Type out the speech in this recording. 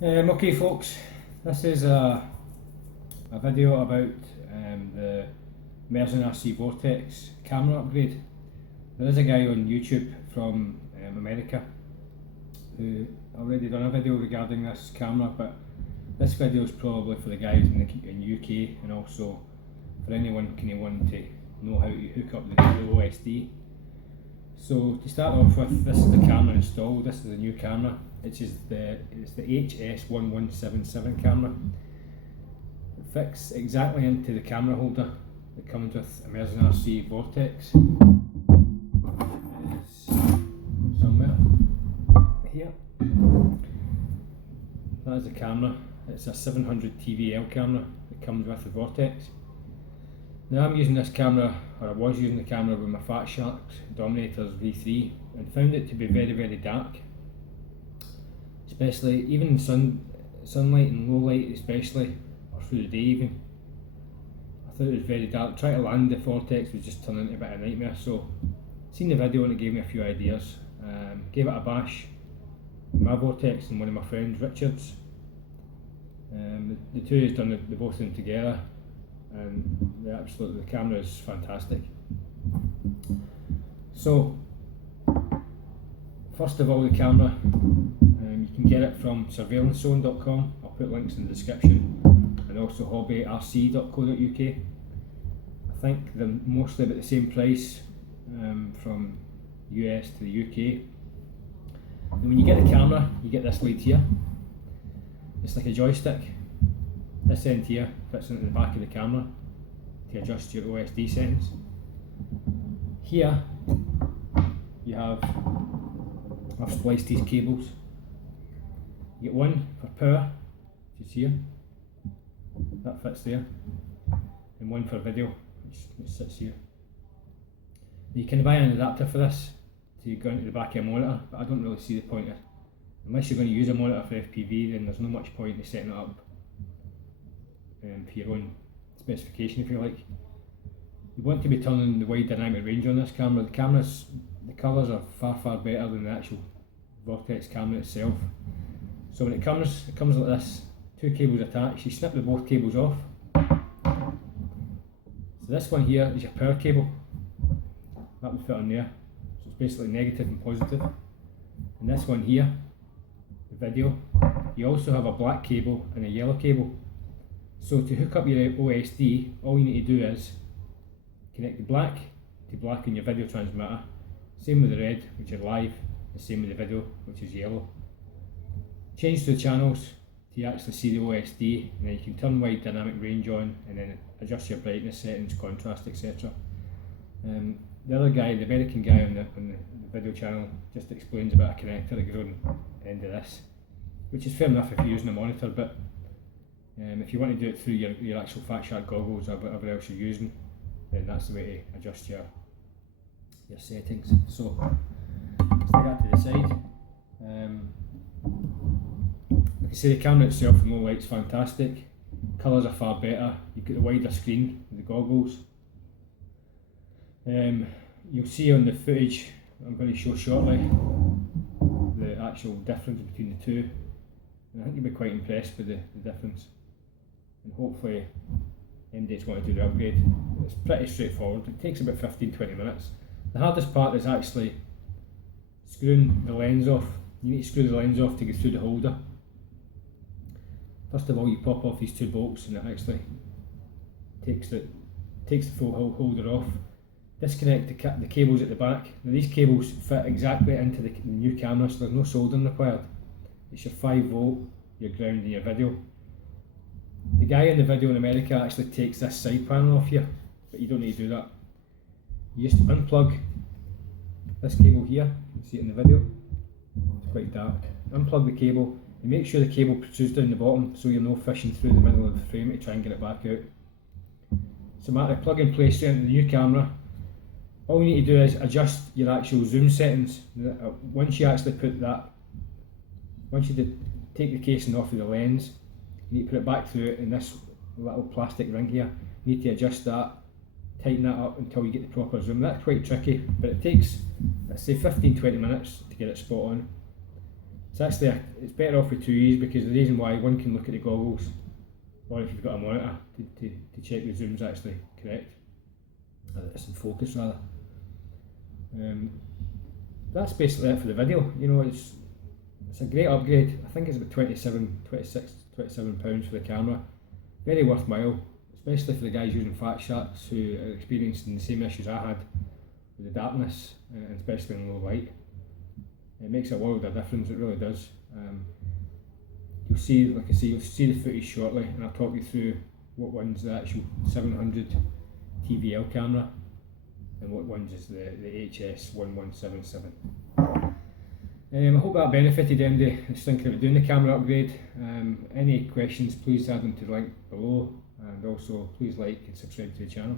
Okay folks, this is a video about the Immersion RC Vortex camera upgrade. There is a guy on YouTube from America who already done a video regarding this camera, but this video is probably for the guys in UK and also for anyone wanting to know how to hook up the OSD. So to start off with, this is the camera installed. This is the new camera. It's the HS1177 camera. It fits exactly into the camera holder that comes with Immersion RC Vortex. It is somewhere here. That is the camera. It's a 700 TVL camera that comes with the Vortex. Now I'm using this camera, or I was using the camera with my Fat Shark Dominators V3 and found it to be very dark. Especially, even in sunlight and low light especially, or through the day even. I thought it was very dark. Trying to land the Vortex was just turning into a bit of a nightmare, so seen the video and it gave me a few ideas. Gave it a bash with my Vortex and one of my friends, Richard's. The two has done it, they both of them together, and the camera is fantastic. So, first of all, the camera, you can get it from surveillancezone.com. I'll put links in the description, and also hobbyrc.co.uk. I think they're mostly about the same price from US to the UK. And when you get the camera, you get this lead here. It's like a joystick. This end here fits into the back of the camera to adjust your OSD settings. Here you have, I've spliced these cables. You get one for power, which is here, that fits there, and one for video, which sits here. You can buy an adapter for this to go into the back of a monitor, but I don't really see the point of, unless you're going to use a monitor for FPV, then there's not much point in setting it up for your own specification, if you like. You want to be turning the wide dynamic range on this camera. The colours are far better than the actual Vortex camera itself. So when it comes like this, two cables attached. You snip both cables off. So this one here is your power cable. That would fit on there. So it's basically negative and positive. And this one here, the video, you also have a black cable and a yellow cable. So to hook up your OSD, all you need to do is connect the black to black on your video transmitter, same with the red, which is live, the same with the video, which is yellow. Change the channels to actually see the OSD, and then you can turn wide dynamic range on and then adjust your brightness settings, contrast, etc. The other guy, the American guy on the video channel, just explains about a connector that goes on the end of this, which is fair enough if you're using a monitor, but if you want to do it through your actual Fat Shark goggles or whatever else you're using, then that's the way to adjust your settings. So, stick that to the side. Like I say, the camera itself in low light is fantastic. Colours are far better. You've got the wider screen with the goggles. You'll see on the footage I'm going to show shortly the actual difference between the two, and I think you'll be quite impressed with the difference. And hopefully MDs want to do the upgrade. It's pretty straightforward. It takes about 15-20 minutes. The hardest part is actually screwing the lens off. You need to screw the lens off to get through the holder. First of all, you pop off these two bolts and it actually takes the full holder off. Disconnect the cables at the back. Now these cables fit exactly into the new camera, so there's no soldering required. It's your 5 volt, your ground and your video. The guy in the video in America actually takes this side panel off here, but you don't need to do that. You just unplug this cable here, you can see it in the video, it's quite dark. Unplug the cable and make sure the cable protrudes down the bottom so you're not fishing through the middle of the frame to try and get it back out. It's a matter of plug and play straight into the new camera. All you need to do is adjust your actual zoom settings. Once you actually take the casing off of the lens, you need to put it back through it in this little plastic ring here. You need to adjust that, tighten that up until you get the proper zoom. That's quite tricky, but it takes, let's say, 15-20 minutes to get it spot on. It's actually it's better off with 2Es, because the reason why, one can look at the goggles, or if you've got a monitor, to check the zoom's actually correct, it's in focus rather. That's basically it for the video. You know, it's a great upgrade. I think it's about 27 pounds for the camera. Very worthwhile, especially for the guys using fat shots who are experiencing the same issues I had with the darkness, and especially in low light. It makes a world of difference, it really does. You'll see, like I say, you'll see the footage shortly, and I'll talk you through what one's the actual 700 TVL camera and what one's is the HS1177. I hope that benefited anybody who's thinking about doing the camera upgrade. Any questions, please add them to the link below, and also please like and subscribe to the channel.